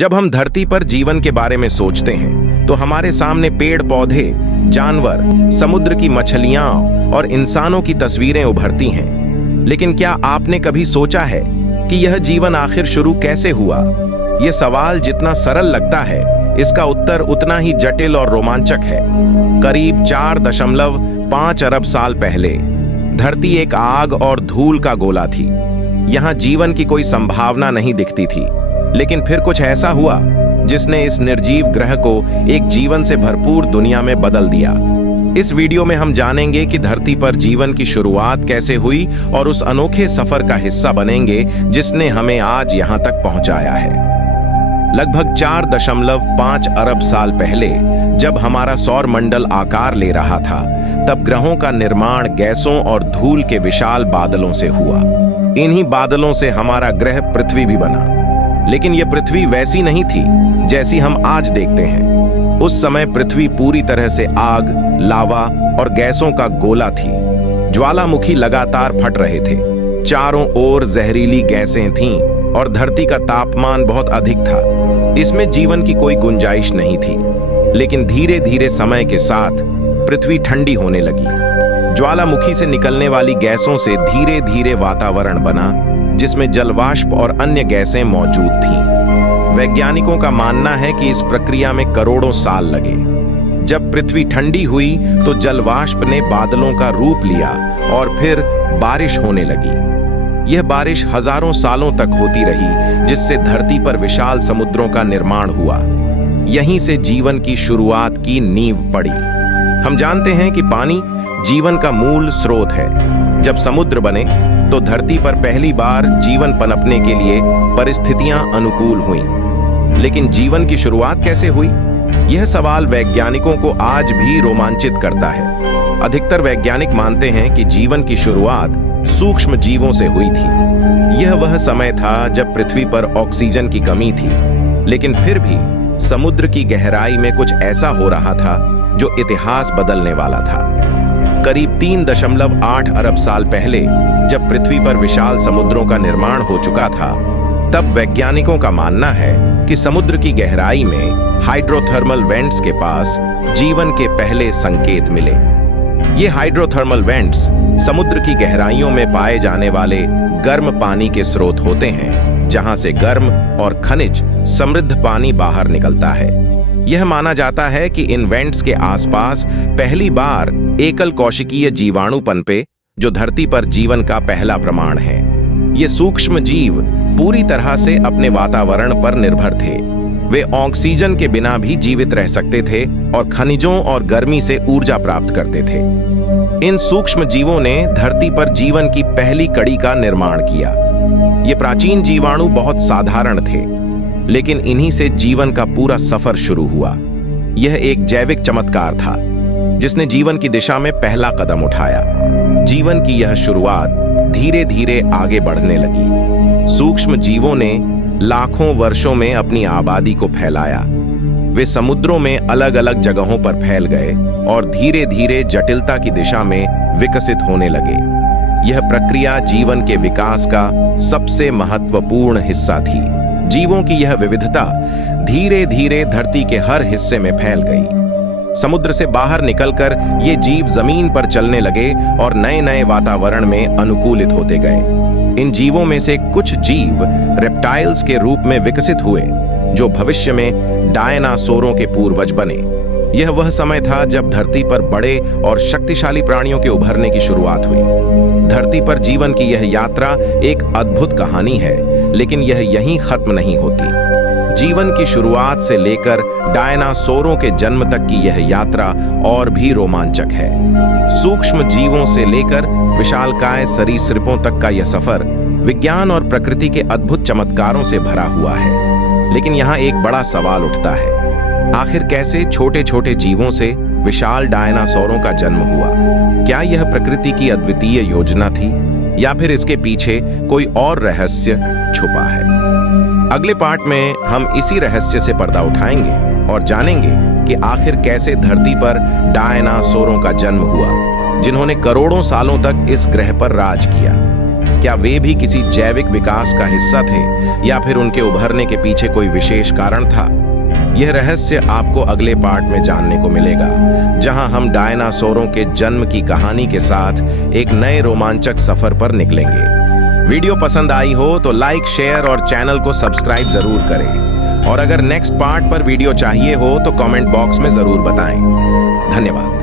जब हम धरती पर जीवन के बारे में सोचते हैं तो हमारे सामने पेड़ पौधे, जानवर, समुद्र की मछलियां और इंसानों की तस्वीरें उभरती हैं। लेकिन क्या आपने कभी सोचा है कि यह जीवन आखिर शुरू कैसे हुआ? यह सवाल जितना सरल लगता है, इसका उत्तर उतना ही जटिल और रोमांचक है। करीब 4.5 अरब साल पहले धरती एक आग और धूल का गोला थी। यहां जीवन की कोई संभावना नहीं दिखती थी, लेकिन फिर कुछ ऐसा हुआ जिसने इस निर्जीव ग्रह को एक जीवन से भरपूर दुनिया में बदल दिया। इस वीडियो में हम जानेंगे कि धरती पर जीवन की शुरुआत कैसे हुई और उस अनोखे सफर का हिस्सा बनेंगे जिसने हमें आज यहां तक पहुंचाया है। लगभग 4.5 अरब साल पहले जब हमारा सौर मंडल आकार ले रहा था, तब ग्रहों का निर्माण गैसों और धूल के विशाल बादलों से हुआ। इन्हीं बादलों से हमारा ग्रह पृथ्वी भी बना। लेकिन यह पृथ्वी वैसी नहीं थी जैसी हम आज देखते हैं। उस समय पृथ्वी पूरी तरह से आग, लावा और गैसों का गोला थी। ज्वालामुखी लगातार फट रहे थे, चारों ओर जहरीली गैसें थीं और धरती का तापमान बहुत अधिक था। इसमें जीवन की कोई गुंजाइश नहीं थी। लेकिन धीरे धीरे समय के साथ पृथ्वी ठंडी होने लगी। ज्वालामुखी से निकलने वाली गैसों से धीरे धीरे वातावरण बना, जिसमें जलवाष्प और अन्य गैसें मौजूद थीं। वैज्ञानिकों का मानना है कि इस प्रक्रिया में करोड़ों साल लगे। जब पृथ्वी ठंडी हुई तो जलवाष्प ने बादलों का रूप लिया और फिर बारिश होने लगी। यह बारिश हजारों सालों तक होती रही, जिससे धरती पर विशाल समुद्रों का निर्माण हुआ। यहीं से जीवन की शुरुआत की नींव पड़ी। हम जानते हैं कि पानी जीवन का मूल स्रोत है। जब समुद्र बने तो धरती पर पहली बार जीवन पनपने के लिए परिस्थितियां अनुकूल हुईं। लेकिन जीवन की शुरुआत कैसे हुई? यह सवाल वैज्ञानिकों को आज भी रोमांचित करता है। अधिकतर वैज्ञानिक मानते हैं कि जीवन की शुरुआत सूक्ष्म जीवों से हुई थी। यह वह समय था जब पृथ्वी पर ऑक्सीजन की कमी थी, लेकिन फिर भी समुद्र की गहराई में कुछ ऐसा हो रहा था जो इतिहास बदलने वाला था। करीब 3.8 अरब साल पहले जब पृथ्वी पर विशाल समुद्रों का निर्माण हो चुका था, तब वैज्ञानिकों का मानना है कि समुद्र की गहराई में हाइड्रोथर्मल वेंट्स के पास जीवन के पहले संकेत मिले। ये हाइड्रोथर्मल वेंट्स समुद्र की गहराइयों में पाए जाने वाले गर्म पानी के स्रोत होते हैं, जहां से गर्म और खनिज समृद्ध पानी बाहर निकलता है। यह माना जाता है कि इन वेंट्स के आसपास पहली बार एकल कोशिकीय जीवाणु पनपे, जो धरती पर जीवन का पहला प्रमाण है। ये सूक्ष्म जीव पूरी तरह से अपने वातावरण पर निर्भर थे। वे ऑक्सीजन के बिना भी जीवित रह सकते थे और खनिजों और गर्मी से ऊर्जा प्राप्त करते थे। इन सूक्ष्म जीवों ने धरती पर जीवन की पहली कड़ी का निर्माण किया। ये प्राचीन जीवाणु बहुत साधारण थे, लेकिन इन्हीं से जीवन का पूरा सफर शुरू हुआ। यह एक जैविक चमत्कार था जिसने जीवन की दिशा में पहला कदम उठाया। जीवन की यह शुरुआत धीरे धीरे आगे बढ़ने लगी। सूक्ष्म जीवों ने लाखों वर्षों में अपनी आबादी को फैलाया। वे समुद्रों में अलग अलग जगहों पर फैल गए और धीरे धीरे जटिलता की दिशा में विकसित होने लगे। यह प्रक्रिया जीवन के विकास का सबसे महत्वपूर्ण हिस्सा थी। जीवों की यह विविधता धीरे धीरे धरती के हर हिस्से में फैल गई। समुद्र से बाहर निकलकर ये जीव जमीन पर चलने लगे और नए नए वातावरण में अनुकूलित होते गए। इन जीवों में से कुछ जीव रेप्टाइल्स के रूप में विकसित हुए, जो भविष्य में डायनासोरों के पूर्वज बने। यह वह समय था जब धरती पर बड़े और शक्तिशाली प्राणियों के उभरने की शुरुआत हुई। धरती पर जीवन की यह यात्रा एक अद्भुत कहानी है, लेकिन यह यहीं खत्म नहीं होती। जीवन की शुरुआत से लेकर डायनासोरों के जन्म तक की यह यात्रा और भी रोमांचक है। सूक्ष्म जीवों से लेकर विशालकाय सरीसृपों तक का यह सफर विज्ञान और प्रकृति के अद्भुत चमत्कारों से भरा हुआ है। लेकिन यहाँ एक बड़ा सवाल उठता है, आखिर कैसे छोटे छोटे जीवों से विशाल डायनासोरों का जन्म हुआ? क्या यह प्रकृति की अद्वितीय योजना थी या फिर इसके पीछे कोई और रहस्य छुपा है? अगले पार्ट में हम इसी रहस्य से पर्दा उठाएंगे और जानेंगे कि आखिर कैसे धरती पर डायनासोरों का जन्म हुआ, जिन्होंने करोड़ों सालों तक इस ग्रह पर राज किया। क्या वे भी किसी जैविक विकास का हिस्सा थे या फिर उनके उभरने के पीछे कोई विशेष कारण था? यह रहस्य आपको अगले पार्ट में जानने को मिलेगा, जहां हम डायनासोरों के जन्म की कहानी के साथ एक नए रोमांचक सफर पर निकलेंगे। वीडियो पसंद आई हो तो लाइक, शेयर और चैनल को सब्सक्राइब जरूर करें। और अगर नेक्स्ट पार्ट पर वीडियो चाहिए हो तो कमेंट बॉक्स में जरूर बताएं। धन्यवाद।